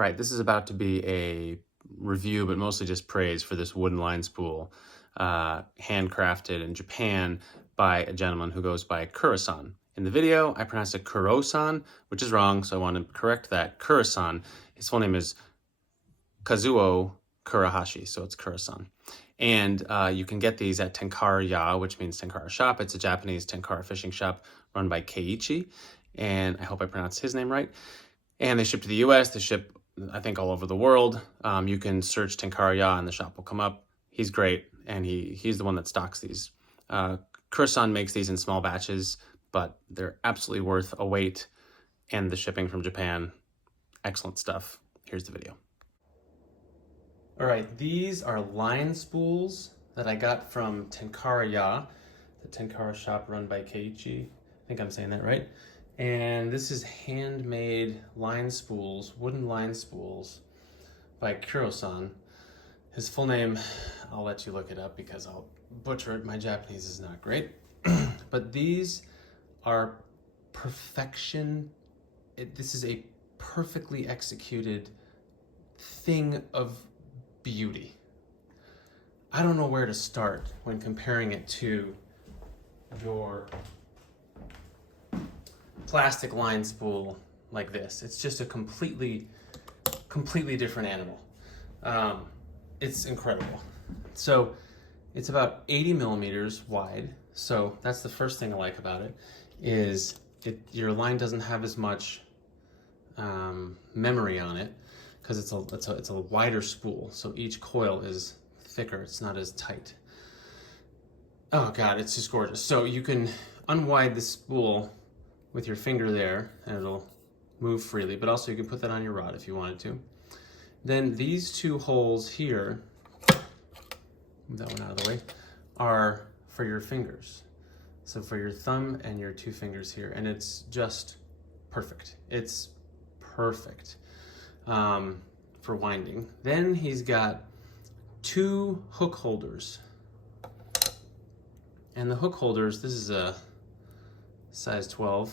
All right, this is about to be a review, but mostly just praise for this wooden line spool, handcrafted in Japan by a gentleman who goes by Kurasan. In the video, I pronounced it Kurosan, which is wrong, so I want to correct that. Kurasan. His full name is Kazuo Kurahashi, so it's Kurasan. And you can get these at Tenkara Ya, which means Tenkara Shop. It's a Japanese Tenkara fishing shop run by Keiichi, and I hope I pronounced his name right. And they ship to the US, they ship, I think, all over the world. You can search Tenkara Ya and the shop will come up. He's great, and he's the one that stocks these. Kurasan makes these in small batches, but they're absolutely worth a wait and the shipping from Japan. Excellent stuff. Here's the video. All right, these are line spools that I got from Tenkara Ya, the Tenkara shop run by Keiichi. I think I'm saying that right. And this is handmade line spools, wooden line spools by Kurasan. His full name, I'll let you look it up because I'll butcher it. My Japanese is not great. But these are perfection. This is a perfectly executed thing of beauty. I don't know where to start when comparing it to your plastic line spool like this. It's just a completely different animal. It's incredible. So it's about 80 millimeters wide. So that's the first thing I like about it, is your line doesn't have as much memory on it because it's a wider spool. So each coil is thicker. It's not as tight. Oh God, it's just gorgeous. So you can unwind the spool with your finger there and it'll move freely, but also you can put that on your rod if you wanted to. Then these two holes here, move that one out of the way, are for your fingers. So for your thumb and your two fingers here, and it's just perfect. It's perfect for winding. Then he's got two hook holders. And the hook holders, this is a size 12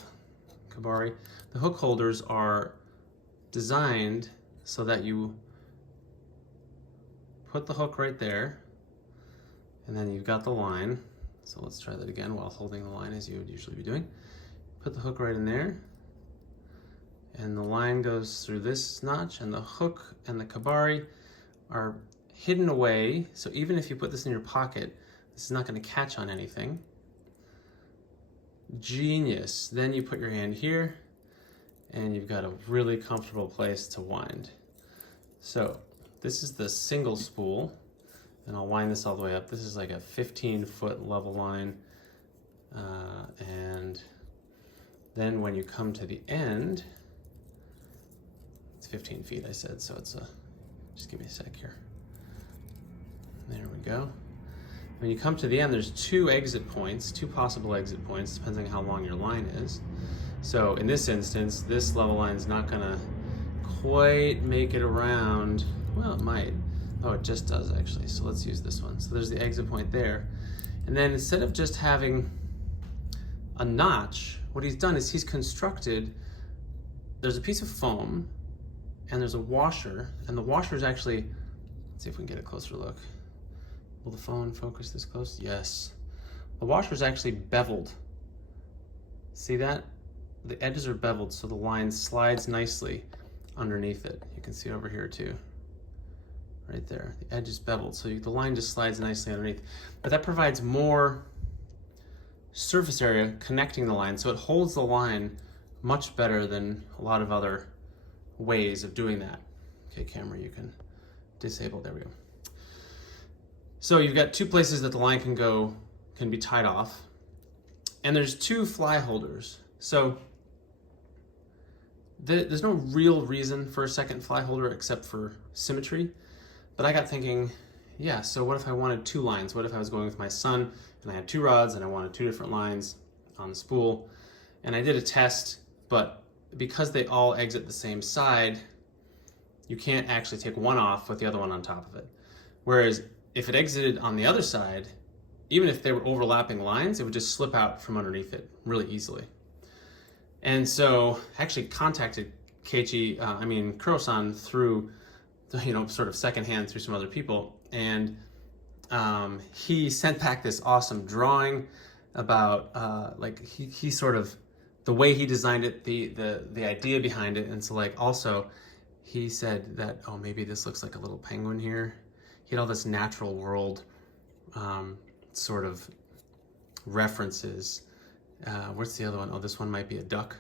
Kabari. The hook holders are designed so that you put the hook right there, and then you've got the line. So let's try that again while holding the line as you would usually be doing. Put the hook right in there, and the line goes through this notch, and the hook and the Kabari are hidden away. So even if you put this in your pocket, this is not going to catch on anything. Genius. Then you put your hand here and you've got a really comfortable place to wind. So this is the single spool, and I'll wind this all the way up. This is like a 15-foot level line, and then when you come to the end, it's 15 feet I said, so it's just give me a sec here. There we go. When you come to the end, there's two exit points, two possible exit points, depending on how long your line is. So in this instance, this level line is not gonna quite make it around. Well, it might. Oh, it just does actually. So let's use this one. So there's the exit point there. And then instead of just having a notch, what he's done is he's constructed, there's a piece of foam and there's a washer, and the washer is actually, let's see if we can get a closer look. Will the phone focus this close? Yes. The washer is actually beveled. See that? The edges are beveled so the line slides nicely underneath it. You can see over here too. Right there. The edge is beveled, so the line just slides nicely underneath. But that provides more surface area connecting the line, so it holds the line much better than a lot of other ways of doing that. Okay, camera, you can disable. There we go. So you've got two places that the line can be tied off, and there's two fly holders. So there's no real reason for a second fly holder except for symmetry, but I got thinking, yeah, so what if I wanted two lines? What if I was going with my son and I had two rods and I wanted two different lines on the spool? And I did a test, but because they all exit the same side, you can't actually take one off with the other one on top of it. Whereas if it exited on the other side, even if they were overlapping lines, it would just slip out from underneath it really easily. And so I actually contacted Kurasan through, sort of secondhand through some other people, and he sent back this awesome drawing about he sort of, the way he designed it, the idea behind it. And so like also he said that, oh, maybe this looks like a little penguin here. He had all this natural world sort of references. What's the other one? Oh, this one might be a duck.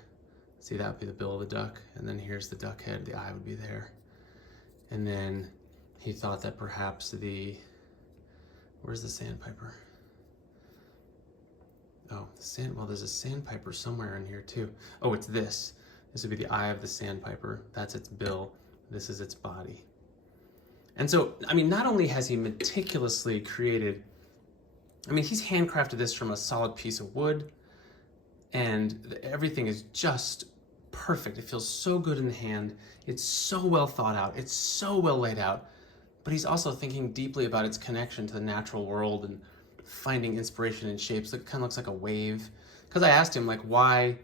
See, that would be the bill of the duck, and then here's the duck head, the eye would be there. And then he thought that perhaps where's the sandpiper? Oh, there's a sandpiper somewhere in here too. Oh, it's this. This would be the eye of the sandpiper. That's its bill. This is its body. And so, not only has he meticulously created, he's handcrafted this from a solid piece of wood, and everything is just perfect. It feels so good in the hand. It's so well thought out. It's so well laid out. But he's also thinking deeply about its connection to the natural world and finding inspiration in shapes that kind of looks like a wave. Because I asked him, like, why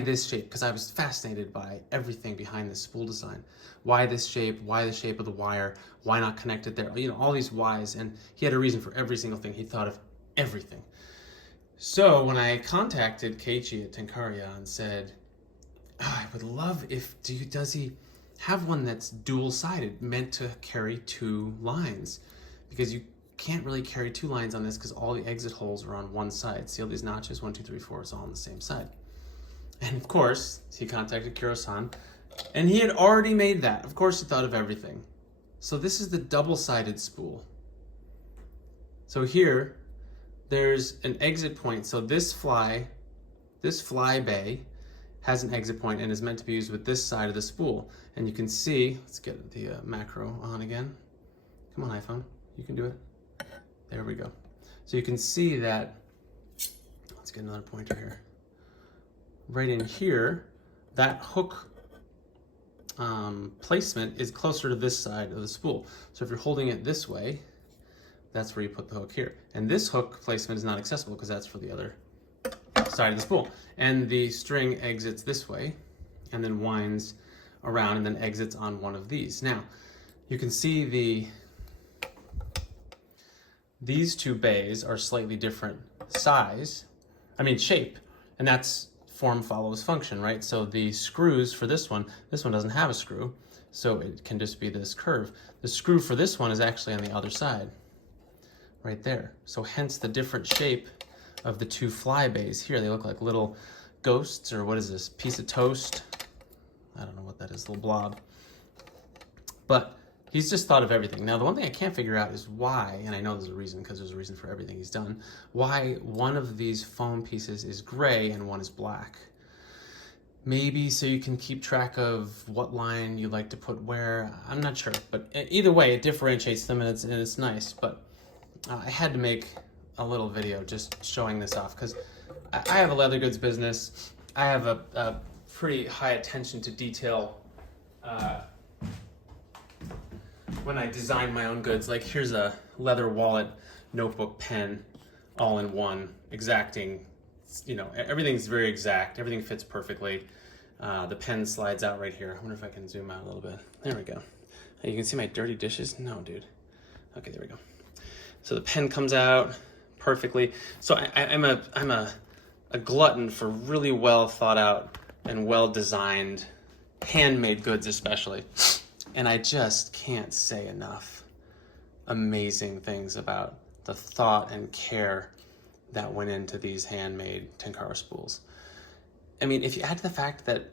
this shape? Because I was fascinated by everything behind this spool design. Why this shape? Why the shape of the wire? Why not connect it there? All these whys. And he had a reason for every single thing. He thought of everything. So when I contacted Keiichi at Tenkara and said, I would love does he have one that's dual-sided, meant to carry two lines? Because you can't really carry two lines on this because all the exit holes are on one side. See all these notches? 1, 2, 3, 4, it's all on the same side. And of course, he contacted Kurasan, and he had already made that. Of course, he thought of everything. So this is the double-sided spool. So here, there's an exit point. So this fly bay has an exit point and is meant to be used with this side of the spool. And you can see, let's get the macro on again. Come on, iPhone, you can do it. There we go. So you can see that, let's get another pointer here. Right in here, that hook placement is closer to this side of the spool. So if you're holding it this way, that's where you put the hook here. And this hook placement is not accessible because that's for the other side of the spool. And the string exits this way and then winds around and then exits on one of these. Now, you can see these two bays are slightly different shape, and that's form follows function, right? So the screws for this one doesn't have a screw, so it can just be this curve. The screw for this one is actually on the other side, right there. So hence the different shape of the two fly bays here. They look like little ghosts, or what is this, piece of toast? I don't know what that is, little blob. But he's just thought of everything. Now, the one thing I can't figure out is why, and I know there's a reason because there's a reason for everything he's done, why one of these foam pieces is gray and one is black. Maybe so you can keep track of what line you like to put where. I'm not sure, but either way, it differentiates them, and it's nice. But I had to make a little video just showing this off because I have a leather goods business. I have a pretty high attention to detail when I design my own goods. Like, here's a leather wallet, notebook, pen, all in one, exacting, everything's very exact. Everything fits perfectly. The pen slides out right here. I wonder if I can zoom out a little bit. There we go. Hey, you can see my dirty dishes? No, dude. Okay, there we go. So the pen comes out perfectly. So I'm a glutton for really well thought out and well designed handmade goods, especially. And I just can't say enough amazing things about the thought and care that went into these handmade tenkara spools. If you add to the fact that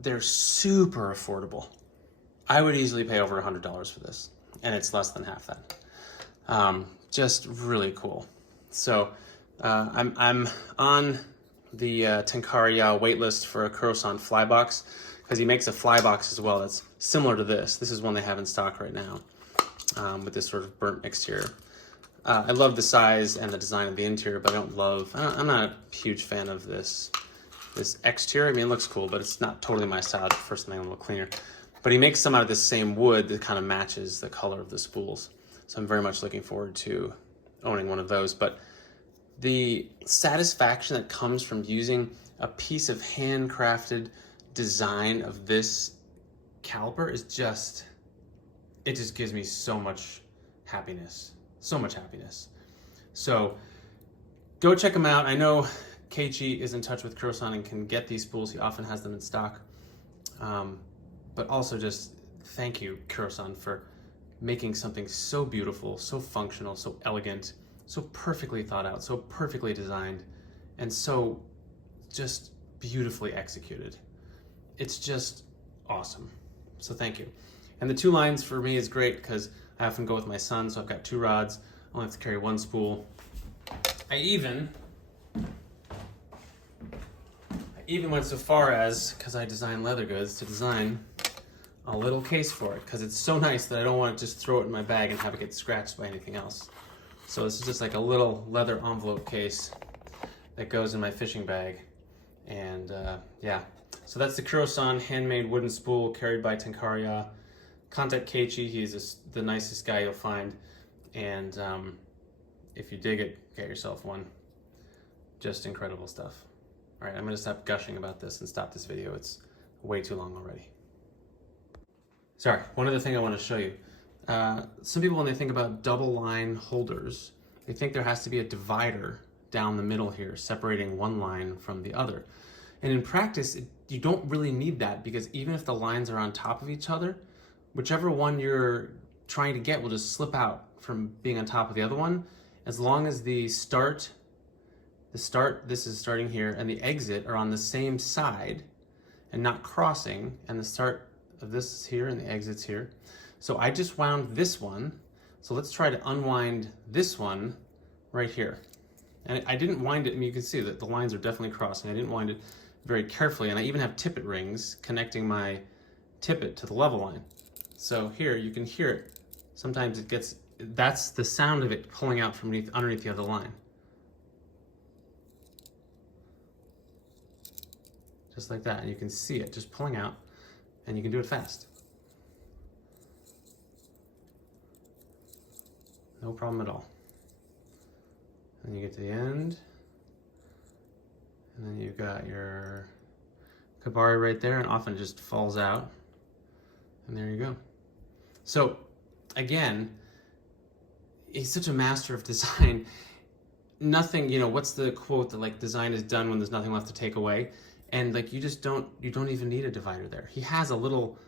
they're super affordable, I would easily pay over $100 for this, and it's less than half that. Just really cool. So I'm on the Tenkara waitlist for a Kurasan fly box, because he makes a fly box as well that's similar to this. This is one they have in stock right now, with this sort of burnt exterior. I love the size and the design of the interior, but I'm not a huge fan of this exterior. It looks cool, but it's not totally my style. It's the first thing a little cleaner. But he makes some out of this same wood that kind of matches the color of the spools. So I'm very much looking forward to owning one of those. But the satisfaction that comes from using a piece of handcrafted design of this caliper is just, it just gives me so much happiness. So much happiness. So go check him out. I know Keiichi is in touch with Kurasan and can get these spools. He often has them in stock. But also just thank you, Kurasan, for making something so beautiful, so functional, so elegant, so perfectly thought out, so perfectly designed, and so just beautifully executed. It's just awesome. So thank you. And the 2 lines for me is great because I often go with my son, so I've got 2 rods. I only have to carry 1 spool. I even went so far as, because I design leather goods, to design a little case for it, because it's so nice that I don't want to just throw it in my bag and have it get scratched by anything else. So this is just like a little leather envelope case that goes in my fishing bag. And yeah, so that's the Kurasan handmade wooden spool carried by Tenkara. Contact Keiichi, he's the nicest guy you'll find. And if you dig it, get yourself one. Just incredible stuff. All right, I'm gonna stop gushing about this and stop this video. It's way too long already. Sorry, one other thing I want to show you. Some people, when they think about double line holders, they think there has to be a divider down the middle here, separating one line from the other. And in practice, you don't really need that, because even if the lines are on top of each other, whichever one you're trying to get will just slip out from being on top of the other one, as long as the start, this is starting here, and the exit are on the same side and not crossing, and the start of this is here and the exit's here. So I just wound this one. So let's try to unwind this one right here. And I didn't wind it, I mean, you can see that the lines are definitely crossing. I didn't wind it very carefully, and I even have tippet rings connecting my tippet to the level line. So here you can hear it. Sometimes it gets, that's the sound of it pulling out from underneath the other line. Just like that, and you can see it just pulling out, and you can do it fast. No problem at all. And you get to the end, and then you've got your kabari right there, and often it just falls out, and there you go. So again, he's such a master of design. Nothing, you know, what's the quote that like design is done when there's nothing left to take away? And like you don't even need a divider there. He has a little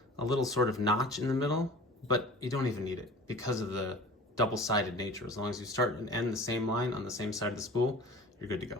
sort of notch in the middle, but you don't even need it because of the double-sided nature. As long as you start and end the same line on the same side of the spool, you're good to go.